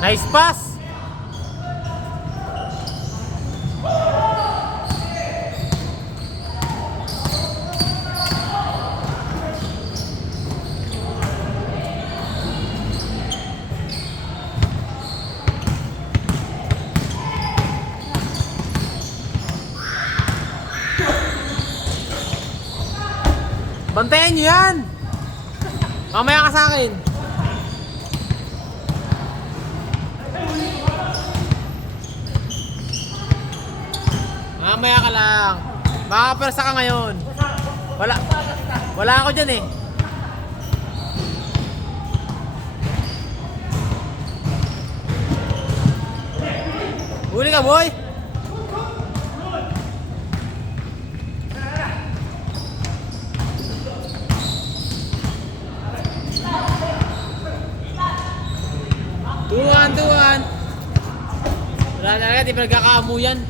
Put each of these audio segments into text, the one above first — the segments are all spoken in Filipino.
Nice pass. Bantayan nyo yan! Mamaya ka sa akin. Mamaya ka lang. Makakapersa ka ngayon. Wala ako dyan eh. Huli ka, boy! Tuwan. Wala na agad, di pa nagkakaamuyan.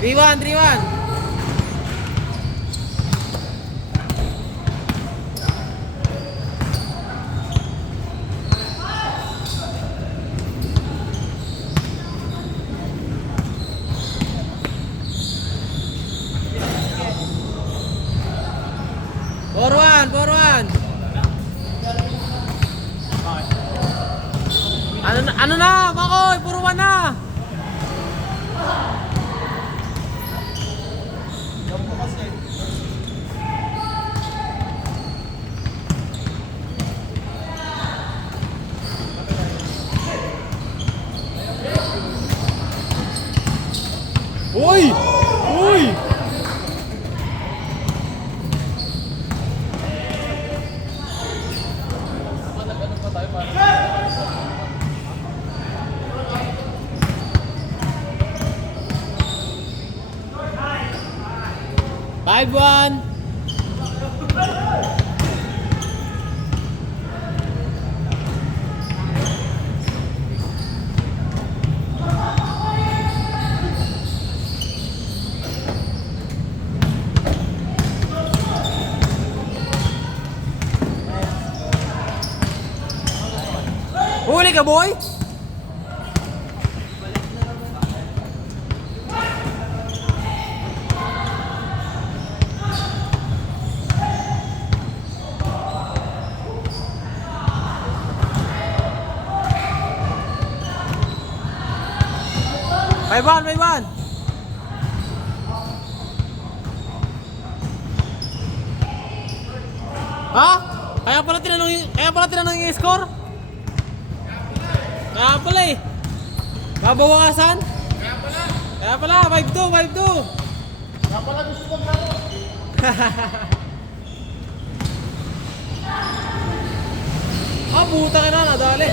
Three-one. Four-one. Ano na, Makoy? Puro one na. Uy! 5-1. Huli ka, boy! May one. Ha? Kaya pala tinanong yung score? Kaya pala eh. Babawasan? Kaya pala, 5-2. Kaya pala gusto kong laro. Buta ka na, nadali.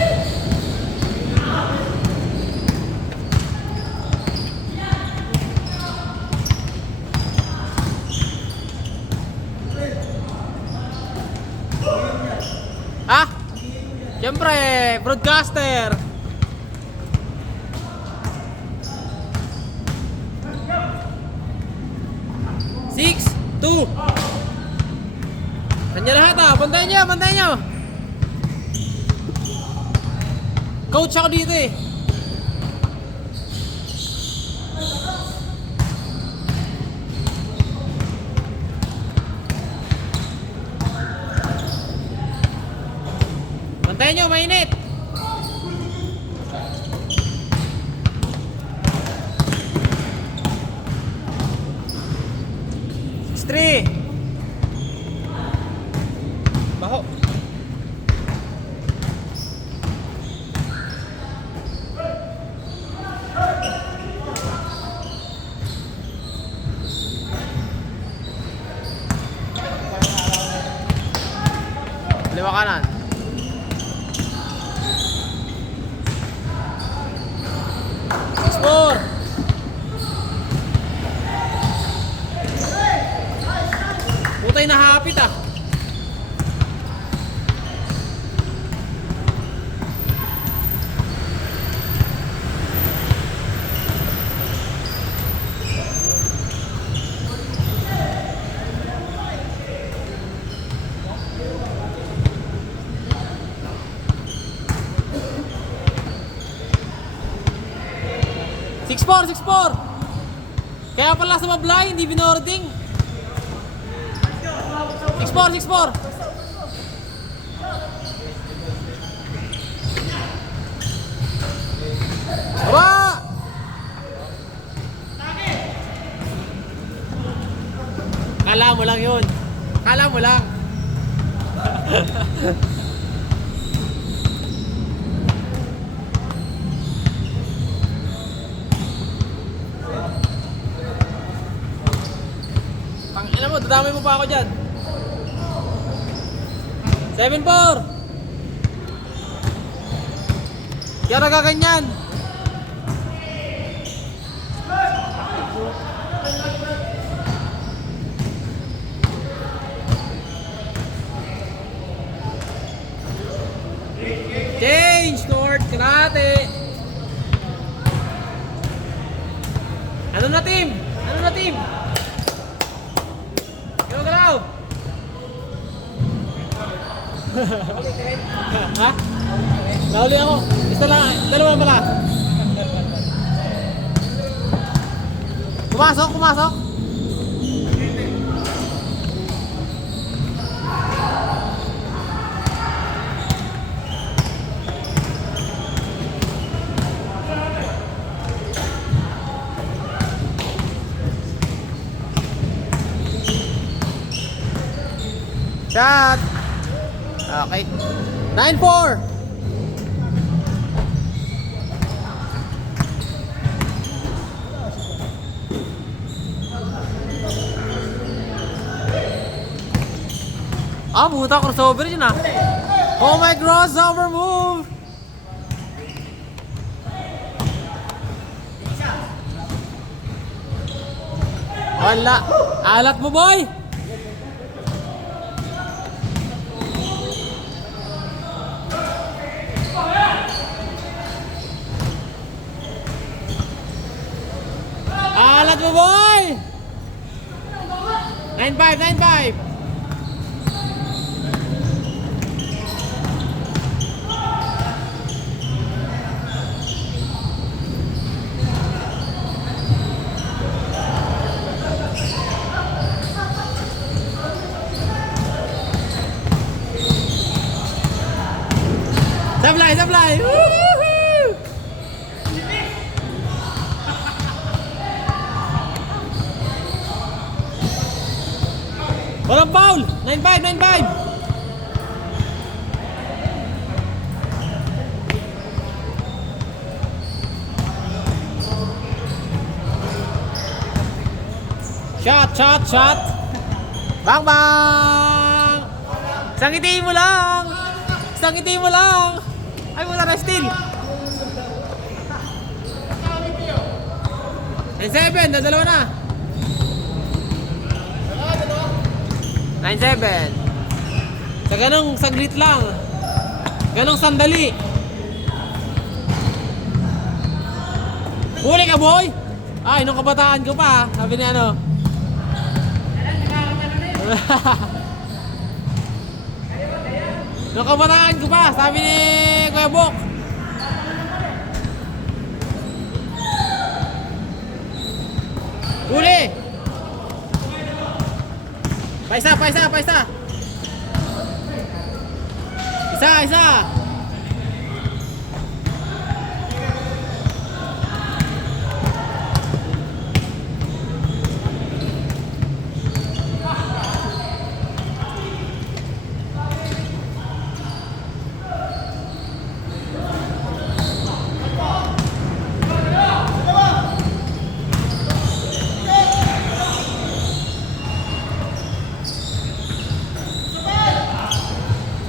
Ha? Siyempre, broadcaster. Six, two. Kanya lahat bantayan nyo. Coach ako dito eh. Bantayan nyo, mainit. Three. Baho. Liwa kanan. Score. 6-4, 6-4. Kaya pala sa mablay, hindi binording. 6-4, 6-4. Baba! Kala mo lang yun. Kala mo lang. Tangina mo, dadamay mo pa ako dyan. 7-4. Kaya nagaganyan. Change, North, Kanate. Ano na team? Ano na team? Galaw, galaw. Ha? Nahuli ako. Isa lang, dalawa lang pala. Pumasok, pumasok. Shot. Okay. 9-4. Ah, puta, crossover yun ah. Oh my crossover move. Wala. Alat mo, boy. Alat mo, boy. 9-5, 9-5. Sablay, sablay! Woohoo! Walang foul! 9-5, 9-5! Shot, shot, shot! Bang, bang! Sangitiin mo lang! Sangitiin mo lang! Ay, puta na steal! 9-7, dadalawa na! 9-7. Sa ganong saglit lang. Ganong sandali. Huli ka, boy! Ay, nung kabataan ko pa, sabi ni ano. Nung kabataan ko pa, sabi ni Kuya Bok. Huli! Paisa, paisa, paisa! Isa, isa!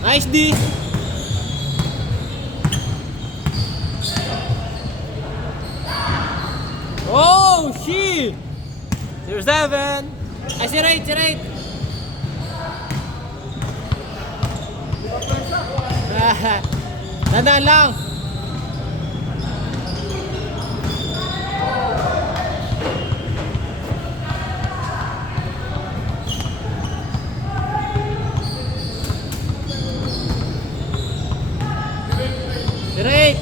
Nice D. Oh shit. 0-7. Ay, si Rate, si Rate. Tandaan lang. Si Rate.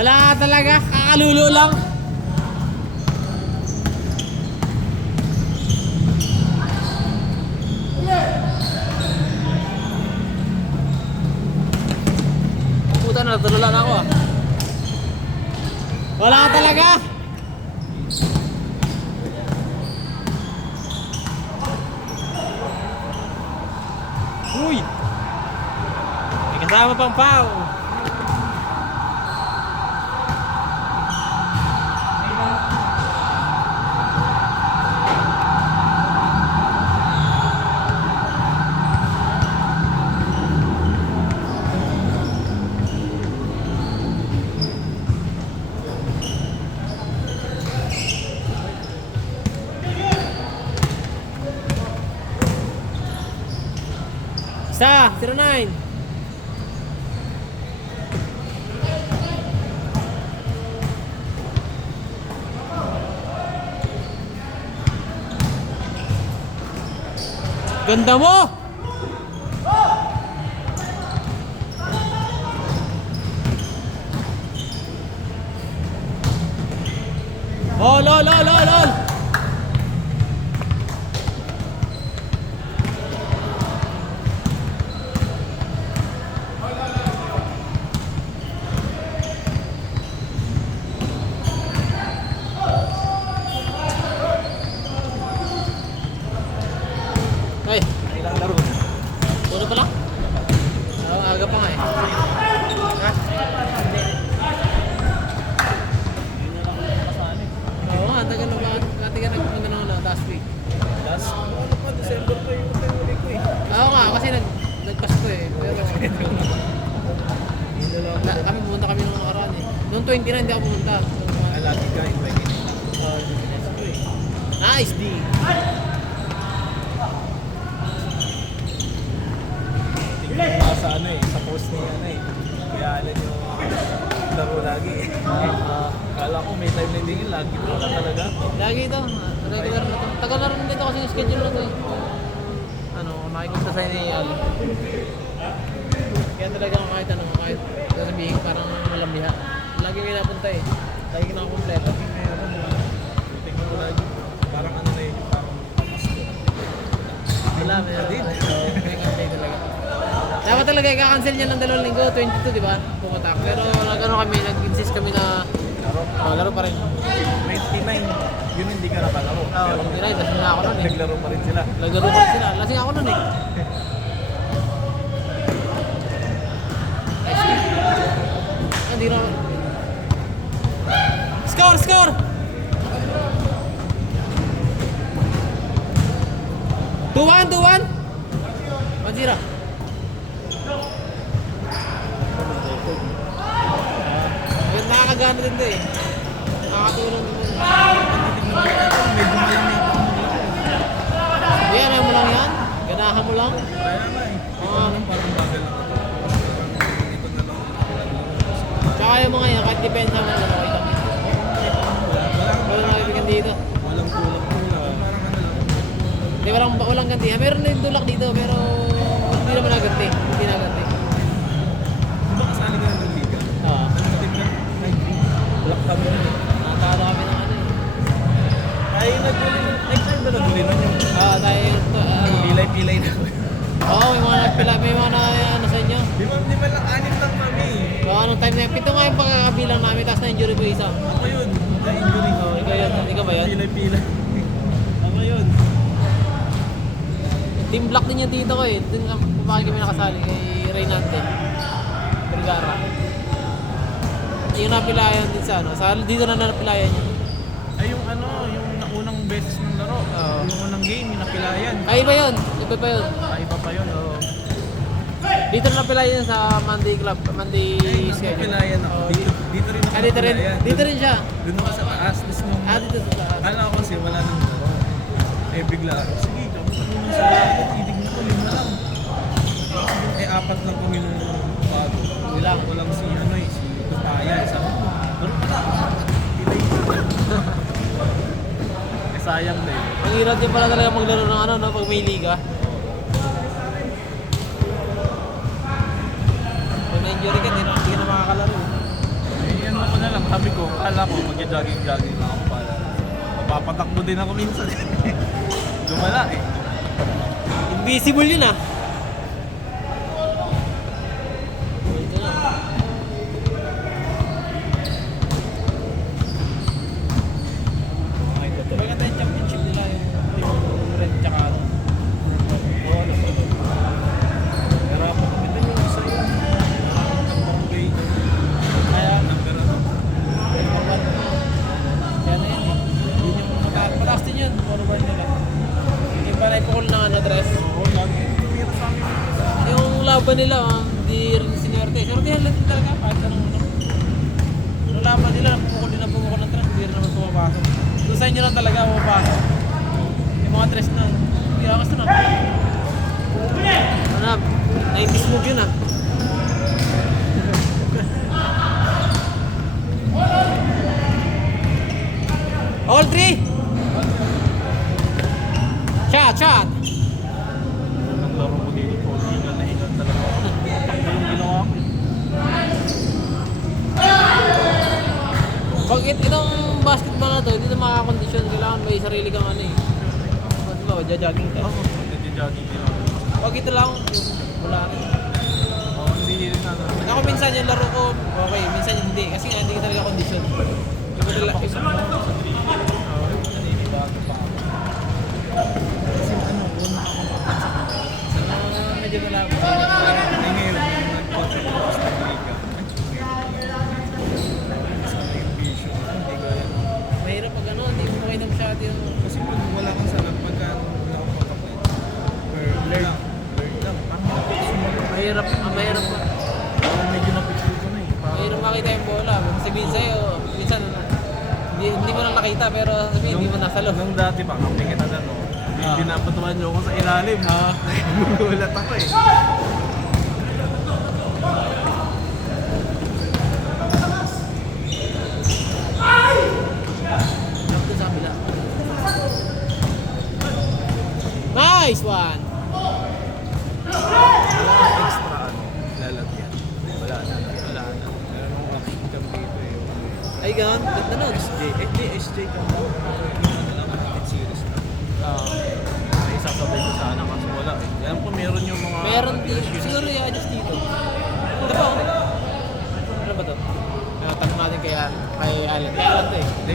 Wala ka talaga, kakalulo lang. Puta na, natululan ako ah. Wala ka talaga. Uy! May kasama pang pao. Isa, 09. Ganda mo! Oh, lol, lol, lol, lol. Ay, Ilang laro? puro pa lang? Aga pa nga eh. Ha? Oo nga, tagal na ba? Dati ka nagpunta na ako last week. Ano pa, December pa yung huli ko eh. Oo nga, kasi nagpasko eh. Pero kami pumunta kami nung nakaraan eh. Noong 29 hindi ako pumunta. Alati ka, invite it. Nice D! Tingnan mo sa ano eh, sa post ni ano eh. Kaya alam yung laro lagi eh. Kala ko may time na hindi yun, lagi mo na talaga. Lagi ito, regular na ito. Tagal na rin dito kasi yung schedule na ito eh. Ano, makikita sa ni Al. Kaya talaga kahit ano, kahit sasabihin parang malambiha. Lagi may napunta eh. Lagi nakakompleto. Tingnan mo lagi. Parang ano na yun, parang Pasko. Wala, may kampay talaga. Dapat talaga i-cancel niya ng 2 linggo, 22 di ba? Pumatak. Pero nag-ano kami, nag-insist kami na laro pa rin. 29, yun hindi ka napalaro. Oo, hindi na, lasing na ako nun eh. Naglaro pa rin sila. Naglaro pa rin sila, lasing ako nun eh. Hindi na. Score! Score! 2-1! 2-1! 1-0. Nakakagana din ito eh. Nakakatulong din ito. Medyo malamig ako. Yan, ayaw mo lang yan? Ganahan mo lang? Kaya nga eh. Oo. Parang bagal ako. Ito na lang. Tsaka ayaw mo ngayon, kahit depensa mo lang okay lang. Wala na kaibigan dito. Walang kulang-kulang. Parang ano lang. Hindi, walang ganti. Meron din tulak dito, pero hindi naman naganti. Hindi naganti. Di ba kasali ka ng liga? Oo. Ano team ka? Ay, black ka doon eh. Nakatalo kami ng ano eh. Ay, naguli. Next time ba naguli na yun? Tayo, Pilay-pilay na. oo, may mga nagpila, may mga na, ano sa inyo. Di ba lang anim lang kami? So, anong time na yun? 7 nga yung pagkakabilang namin, tapos na-injury pa isa. Ako yun. Na-injury ko. Ikaw yun, ikaw ba yun? Pilay-pilay. Ako yun. Team block din yung dito ko eh. Doon bakit kami nakasali kay Reynante. Vergara. Yung napilayan din sa ano. Dito na napilayan yun. Ay, yung ano, yung unang beses ng laro. Oo. Yung unang game, yung napilayan. Ay, iba yun. Iba pa yun. Ay, iba pa yun. Oo. Dito na napilayan sa Monday Club. Monday Ay, schedule. napilayan ako. Oo, Dito rin ako dito rin. napilayan. Dito rin siya. Doon ako sa taas. Tapos nung... Dito sa taas. Kala ko kasi wala nang laro. Eh, bigla ako. Sige, tapos muna sa lahat. Titig na ko, 5 lang. Eh, 4 lang kami nung bago. Walang si ano eh, si Tutayan. Sabi ko, laro pala. Pilay na. Eh, sayang na eh. Ang hirap din pala talaga maglaro ng ano, no, pag may liga. Pag na-injury ka, hindi ka na makakalaro. Eh, ano ako Sabi ko, kala ko magja-jogging-jogging lang ako para mapapatakbo din ako minsan. Lumala eh. Invisible yun ah. Ito na. Maganda yung championship nila yung red tsaka ano. Pero ako kumita yung isa yun. Nag-Bombay. Kaya, Number ano. kaya na yun eh. Yun yung mataas din yun, forward nila. Hindi pa naipukul ng ano, dress. Oo, lagi. Pira sa amin. Yung laban nila, hindi rin sinuwerte. Swerte lang din talaga, kahit anong ano. Yung laban nila, pumukul din ang pumukul ng dress, hindi rin naman pumapasok. Doon sa inyo lang talaga pumapasok. Yung mga dress na, iyakas na. Ano, 90s move yun ah. All three! Shot! Naglaro ko dito po. Hingan na hingan talaga ako. Takbo yung ginawa ko. Pag itong basketball na to, hindi na makakondisyon. Kailangan may sarili kang ano eh. Mas ba, jogging ka. Oo, nagja-jogging din ako. Pag ito lang, yung wala rin. Oo, hindi rin ano. Ako minsan yung laro ko, okay. Minsan hindi. Kasi nga hindi ka talaga kondisyon. Kasi Ako sa mga sa 3 naninibago pa ako. Kasi ano, una ako medyo wala ako. ngayon, nag-contract ako sa Liga. Sa yung vision, hindi kaya. Mahirap pag ano, hindi mo mainom shot yung... Kasi pag wala kang sarap, pagka wala kang kontak learn lang. Mahirap pa. Parang medyo napicture ko na eh. Mahirap makita yung bola. Sabihin sa'yo, minsan, hindi mo lang nakita pero sabihin, hindi mo nasa loob. Nung dati pa, kapag kita na no, Ah. pinapatuan niyo ako sa ilalim. Gulat ako eh. Drop dun sa kabila. Nice one! Wala kang extra ano, lalagyan. Wala na. Meron akong aking cam dito eh. Ay, ganun. Ganda nun. SJ cam mo. Ano lang, natin series na. Ay, sasabay ko sana kaso wala eh. Alam ko meron yung mga... Meron dito. Siguro i-adjust dito. Ito pa. Ano ba to? Tanong natin kay Alan. Kay Alan to eh. Hindi,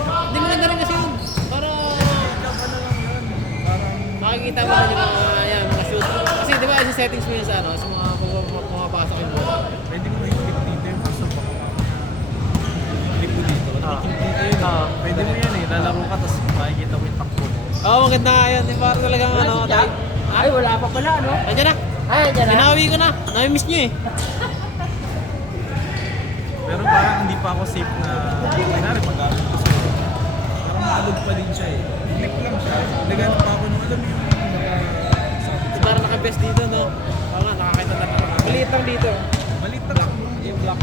Hindi maganda rin kasi yun. Para ano lang yun. Parang... makikita mo rin yung mga shoot. Kasi di ba yung settings mo yun sa ano, sa mga pumapasok yung bola. Pwede mo i-click dito yung basta baka mamaya. Click mo dito. Click dito yun. Pwede mo yan eh. Lalaro ka tapos makikita mo yung takbo mo. Oo, maganda nga yun. Yung parang talagang ano. Ay, wala pa pala, no? Nandiyan na. Ay, dyan na. Binawi ko na. Nami-miss nyo eh. Pero parang hindi pa ako safe na kunwari pag-aral ko sa'yo. Parang maalog pa din siya eh. Click lang siya. Nagano pa ako nung alam mo yung Yung parang naka-best dito, no? Oo nga, nakakita na. Maliit lang dito. Malit na lang. Yung block.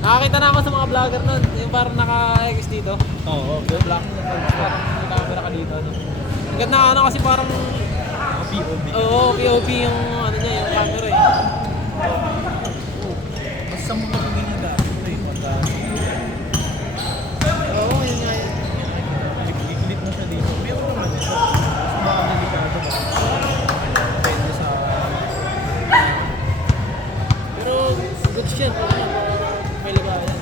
Nakakita na ako sa mga vlogger nun. Yung parang naka-X dito. Oo. Yung block. Parang may camera ka dito, no? Ang ganda nga ano kasi parang... POV. Oo, POV yung ano niya, yung camera eh. Mas sa mga pagiging dati ito eh. Oo, yun nga yun. Click mo siya dito. Meron naman ito. Mas baka delikado ba? Depende sa... Pero good shit. May ligayan.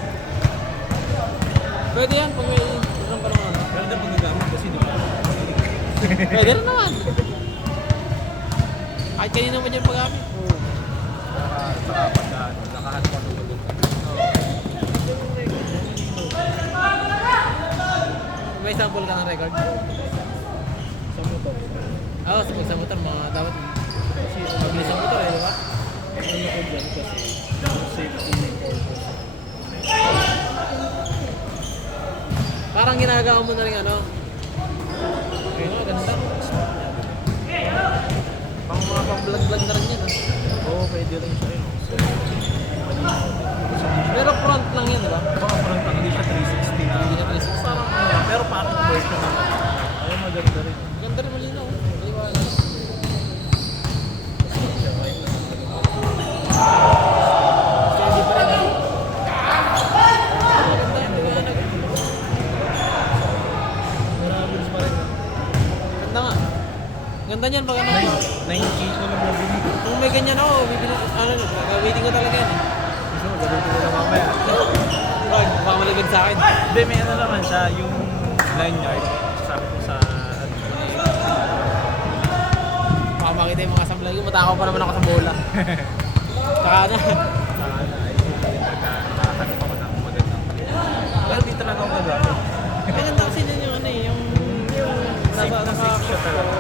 Pwede yan pag may isang parang ano. Pero na pag nagamit kasi di ba? Pwede rin naman. Kahit kanina naman yung pag-gamit. Saka pagka nakahat pa tulog ka. May sample ka ng record? Sa motor. Oo, sa motor, mga dapat kasi mabilis ang motor eh, di ba? Ano ko dyan kasi safety purpose. Parang ginagawa mo na rin ano. Ayun o, ganda. Pang mga pang-vlog-vlog na rin yan ah. Oo, pwede rin siya yun. Pero front lang yan, di ba? Baka parang hindi siya 360 na. Hindi na 360. Parang pero parang version naman. Ay, maganda rin. Ganda rin malinaw. Maliwanag. Siya, right na. niyan pag ano. 9K ko lang mabili. Kung may ganyan ako, bibili, ano, gagawin ko talaga yan. Gusto mo, gamitin ko na mamaya. Wag, baka malagad sa akin. Hindi, may ano naman siya, yung lanyard. Sabi ko sa... Baka makita yung mga sablay ko, matakaw pa naman ako sa bola. Saka na. Nakahanap ako ng magandang well, di talaga ako nagamit. Maganda kasi yun yung ano eh, yung Safe na safe siya talaga.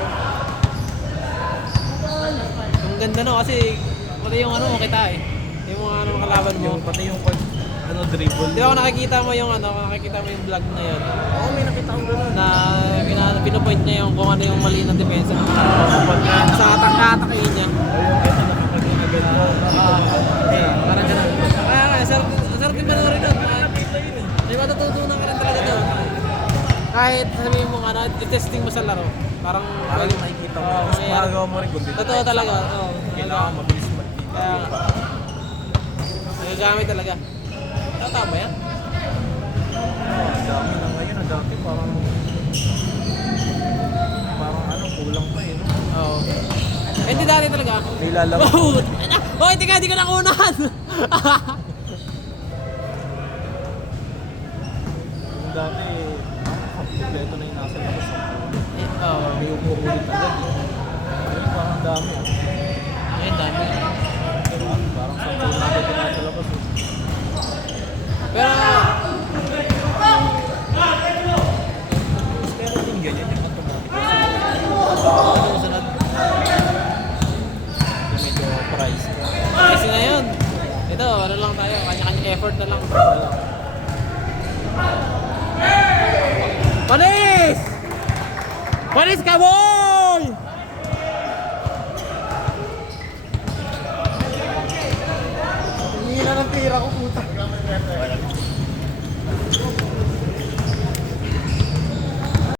Yung ganda no kasi pati yung ano makita eh. Yung mga ano kalaban mo. Yung pati yung pag ano dribble. Di ba kung nakikita mo yung ano, nakikita mo yung vlog na yun Oo, may nakita ko gano'n. na pinupoint niya yung kung ano yung mali ng depensa ng sa atak-atakin niya. Ayun, ito nakapaging agad mo. Parang ganun. Kaya nga, sarap din panoorin nun. Di ba natutunan ka rin talaga doon? Kahit sabihin mo ano, i-testing mo sa laro. Parang Parang makikita mo. Oo, Mas mangyayari. magagawa mo rin kung dito. Totoo talaga. Oo. Kailangan mabilis makikita. Kaya nagagamit talaga. Tama yan? Ang dami na ngayon. Ang dami parang ano, kulang pa eh. No? Oo. Eh, hindi dati talaga. Nilalabas. Oh, hindi ka nakunan! Yung dati, kompleto na yung nasa labas. Oo. May umuulit agad eh. Ngayon parang ang dami ah. Ayun, dami. Diba? Parang 10 na agad yung nasa labas eh. Pero, Pero din ganyan yung automatic. ano sunod? Medyo price. Kasi ngayon, ito, ano lang tayo, kanya-kanya effort na lang. Panis! Panis ka, boy!